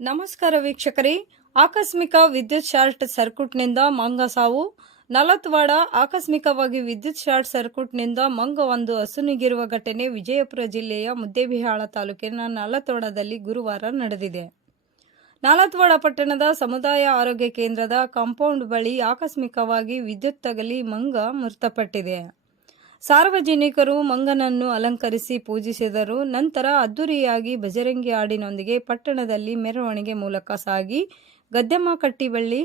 ನಮಸ್ಕಾರ ವೀಕ್ಷಕರೇ. ಆಕಸ್ಮಿಕ ವಿದ್ಯುತ್ ಶಾರ್ಟ್ ಸರ್ಕ್ಯೂಟ್ನಿಂದ ಮಂಗ ಸಾವು. ನಲತ್ವಾಡ ಆಕಸ್ಮಿಕವಾಗಿ ವಿದ್ಯುತ್ ಶಾರ್ಟ್ ಸರ್ಕ್ಯೂಟ್ನಿಂದ ಮಂಗ ಒಂದು ಹಸುನಿಗಿರುವ ಘಟನೆ ವಿಜಯಪುರ ಜಿಲ್ಲೆಯ ಮುದ್ದೇಬಿಹಾಳ ತಾಲೂಕಿನ ನಲತ್ವಾಡದಲ್ಲಿ ಗುರುವಾರ ನಡೆದಿದೆ. ನಾಲತ್ವಾಡ ಪಟ್ಟಣದ ಸಮುದಾಯ ಆರೋಗ್ಯ ಕೇಂದ್ರದ ಕಾಂಪೌಂಡ್ ಬಳಿ ಆಕಸ್ಮಿಕವಾಗಿ ವಿದ್ಯುತ್ ತಗಲಿ ಮಂಗ ಮೃತಪಟ್ಟಿದೆ. ಸಾರ್ವಜನಿಕರು ಮಂಗನನ್ನು ಅಲಂಕರಿಸಿ ಪೂಜಿಸಿದರು. ನಂತರ ಅದ್ದೂರಿಯಾಗಿ ಬಜರಂಗಿ ಹಾಡಿನೊಂದಿಗೆ ಪಟ್ಟಣದಲ್ಲಿ ಮೆರವಣಿಗೆ ಮೂಲಕ ಸಾಗಿ ಗದ್ದೆಮ್ಮ ಕಟ್ಟಿಬಳ್ಳಿ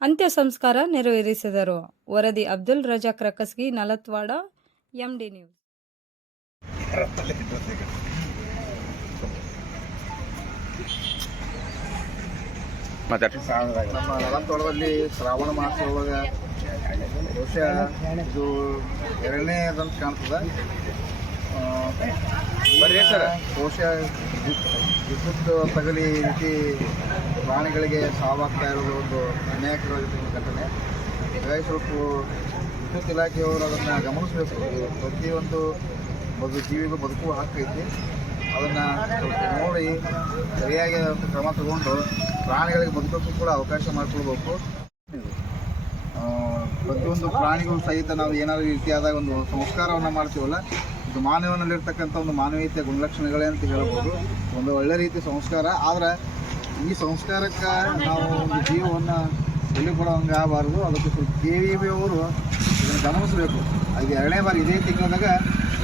ಅಂತ್ಯ ಸಂಸ್ಕಾರ ನೆರವೇರಿಸಿದರು. ವರದಿ ಅಬ್ದುಲ್ ರಜಾ ಕ್ರಕಸ್ಗಿ ನಲತ್ವಾಡ ಎಂಡಿ ನ್ಯೂಸ್. ನಮ್ಮ ಶ್ರಾವಣ ಮಾಸದೊಳಗೆ ಬಹುಶಃ ಇದು ಎರಡನೇದಂತ ಕಾಣ್ತದೆ. ಬರೀ ಬರ್ರಿ ಸರ್. ಬಹುಶಃ ವಿದ್ಯುತ್ ತಗಲಿ ರೀತಿ ಪ್ರಾಣಿಗಳಿಗೆ ಸಾವಾಗ್ತಾ ಇರೋದು ಒಂದು ಅನ್ಯಾಯಕರವಾಗಿರ್ತಕ್ಕಂಥ ಘಟನೆ. ಹಾಗಾಗಿ ಸ್ವಲ್ಪ ವಿದ್ಯುತ್ ಇಲಾಖೆಯವರು ಅದನ್ನು ಗಮನಿಸಬೇಕು. ಪ್ರತಿಯೊಂದು ಬದು ಜೀವಿಗೂ ಬದುಕುವ ಹಾಕೈತಿ ಅದನ್ನು ಸ್ವಲ್ಪ ನೋಡಿ ಸರಿಯಾಗಿ ಅಂತ ಕ್ರಮ ತಗೊಂಡು ಪ್ರಾಣಿಗಳಿಗೆ ಬದುಕೋಕ್ಕೂ ಕೂಡ ಅವಕಾಶ ಮಾಡ್ಕೊಳ್ಬೇಕು. ಪ್ರತಿಯೊಂದು ಪ್ರಾಣಿಗಳು ಸಹಿತ ನಾವು ಏನಾದರೂ ರೀತಿಯಾದ ಒಂದು ಸಂಸ್ಕಾರವನ್ನು ಮಾಡ್ತೀವಲ್ಲ, ಇದು ಮಾನವನಲ್ಲಿರ್ತಕ್ಕಂಥ ಒಂದು ಮಾನವೀಯತೆ ಗುಣಲಕ್ಷಣಗಳೇ ಅಂತ ಹೇಳ್ಬೋದು. ಒಂದು ಒಳ್ಳೆ ರೀತಿ ಸಂಸ್ಕಾರ. ಆದರೆ ಈ ಸಂಸ್ಕಾರಕ್ಕೆ ನಾವು ಒಂದು ಜೀವವನ್ನು ಎಲ್ಲಿ ಕೊಡೋಂಗೆ ಆಗಬಾರ್ದು. ಅದಕ್ಕೆ ಸ್ವಲ್ಪ ಕೆ ವಿ ಬಿ ಅವರು ಇದನ್ನು ಗಮನಿಸಬೇಕು. ಅದು ಎರಡನೇ ಬಾರಿ ಇದೇ ತಿಂಗಳಾಗ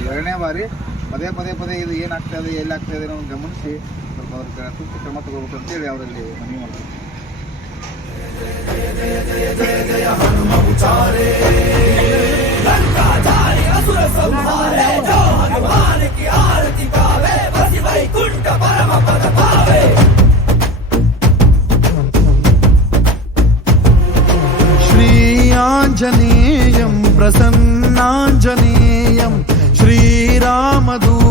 ಎರಡನೇ ಬಾರಿ ಪದೇ ಪದೇ ಪದೇ ಇದು ಏನಾಗ್ತಾ ಇದೆ, ಎಲ್ಲಿ ಆಗ್ತಾ ಇದೆ ಅನ್ನೋದು ಗಮನಿಸಿ ಸ್ವಲ್ಪ ಅದಕ್ಕೆ ಸೂಕ್ತ ಕ್ರಮ ತಗೋಬೇಕು ಅಂತೇಳಿ ಅವರಲ್ಲಿ ಮನವಿ ಮಾಡ್ತಾರೆ श्रीयाञ्जनेयं प्रसन्नाञ्जनेयं श्रीरामदूतं